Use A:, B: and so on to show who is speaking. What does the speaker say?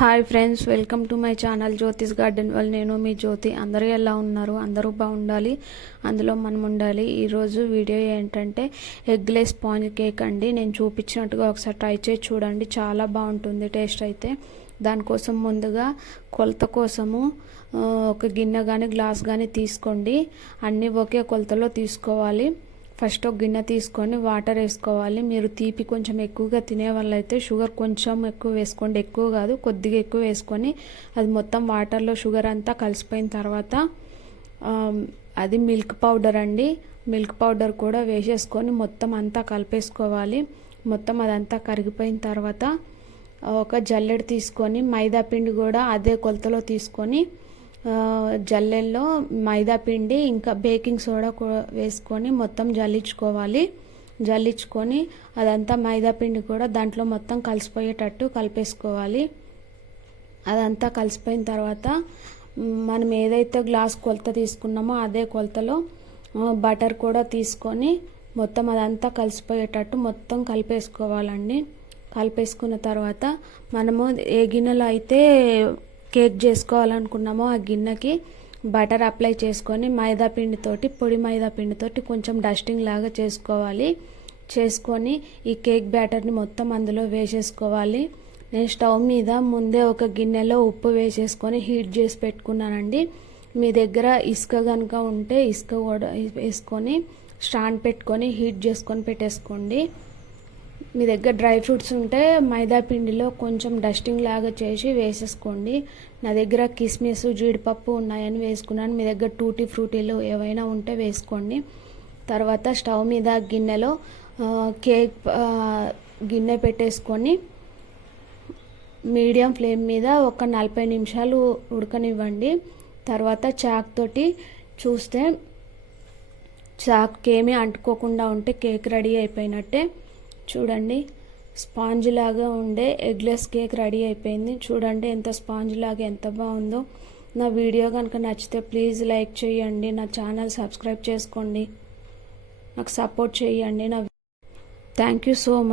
A: Hi friends welcome to my channel Jyothish garden. వాళ్ళు నేను మీ జ్యోతి. అందరూ ఎలా ఉన్నారు? అందరూ బాగుండాలి? అందులో మనం ఉండాలి ఈరోజు వీడియో ఏంటంటే ఎగ్లెస్ స్పాంజ్ కేక్ అండి. నేను చూపించినట్టుగా ఒకసారి ట్రై చేసి చూడండి. చాలా బాగుంటుంది టేస్ట్ అయితే. దానికోసం ముందుగా కొలత కోసము ఒక గిన్నె కానీ గ్లాస్ కానీ తీసుకోండి. అన్నీ ఒకే కొలతలో తీసుకోవాలి. ఫస్ట్ ఒక గిన్నె తీసుకొని వాటర్ వేసుకోవాలి. మీరు తీపి కొంచెం ఎక్కువగా తినే వాళ్ళైతే షుగర్ కొంచెం ఎక్కువ వేసుకోండి. ఎక్కువ కాదు కొద్దిగా ఎక్కువ వేసుకొని అది మొత్తం వాటర్లో షుగర్ అంతా కలిసిపోయిన తర్వాత అది మిల్క్ పౌడర్ అండి. మిల్క్ పౌడర్ కూడా వేసేసుకొని మొత్తం అంతా కలిపేసుకోవాలి. మొత్తం అదంతా కరిగిపోయిన తర్వాత ఒక జల్లెడ తీసుకొని మైదా పిండి కూడా అదే కొలతలో తీసుకొని జల్లెల్లో మైదా పిండి ఇంకా బేకింగ్ సోడా వేసుకొని మొత్తం జల్లించుకోవాలి. జల్లించుకొని అదంతా మైదా పిండి కూడా దాంట్లో మొత్తం కలిసిపోయేటట్టు కలిపేసుకోవాలి. అదంతా కలిసిపోయిన తర్వాత మనం ఏదైతే గ్లాస్ కొలత తీసుకున్నామో అదే కొలతలో బటర్ కూడా తీసుకొని మొత్తం అదంతా కలిసిపోయేటట్టు మొత్తం కలిపేసుకోవాలండి. కలిపేసుకున్న తర్వాత మనము ఏ గిన్నెలో అయితే కేక్ చేసుకోవాలనుకున్నామో ఆ గిన్నెకి బటర్ అప్లై చేసుకొని మైదా పిండితోటి పొడి మైదా పిండితోటి కొంచెం డస్టింగ్ లాగా చేసుకోవాలి. చేసుకొని ఈ కేక్ బ్యాటర్ని మొత్తం అందులో వేసేసుకోవాలి. నేను స్టవ్ మీద ముందే ఒక గిన్నెలో ఉప్పు వేసేసుకొని హీట్ చేసి పెట్టుకున్నానండి. మీ దగ్గర ఇసుక కనుక ఉంటే ఇసుక కూడా వేసుకొని స్టాండ్ పెట్టుకొని హీట్ చేసుకొని పెట్టేసుకోండి. మీ దగ్గర డ్రై ఫ్రూట్స్ ఉంటే మైదా పిండిలో కొంచెం డస్టింగ్ లాగా చేసి వేసేసుకోండి. నా దగ్గర కిస్మిస్ జీడిపప్పు ఉన్నాయని వేసుకున్నాను. మీ దగ్గర టూటీ ఫ్రూటీలు ఏవైనా ఉంటే వేసుకోండి. తర్వాత స్టవ్ మీద గిన్నెలో కేక్ గిన్నె పెట్టేసుకొని మీడియం ఫ్లేమ్ మీద ఒక నలభై నిమిషాలు ఉడకనివ్వండి. తర్వాత చాక్ తోటి చూస్తే చాక్కి ఏమీ అంటుకోకుండా ఉంటే కేక్ రెడీ అయిపోయినట్టే. చూడండి స్పాంజ్ లాగా ఉండే ఎగ్లెస్ కేక్ రెడీ అయిపోయింది. చూడండి ఎంత స్పాంజ్ లాగా ఎంత బాగుందో. నా వీడియో కనుక నచ్చితే ప్లీజ్ లైక్ చేయండి నా ఛానల్ సబ్స్క్రైబ్ చేసుకోండి. నాకు సపోర్ట్ చేయండి నా థ్యాంక్ యూ సో మచ్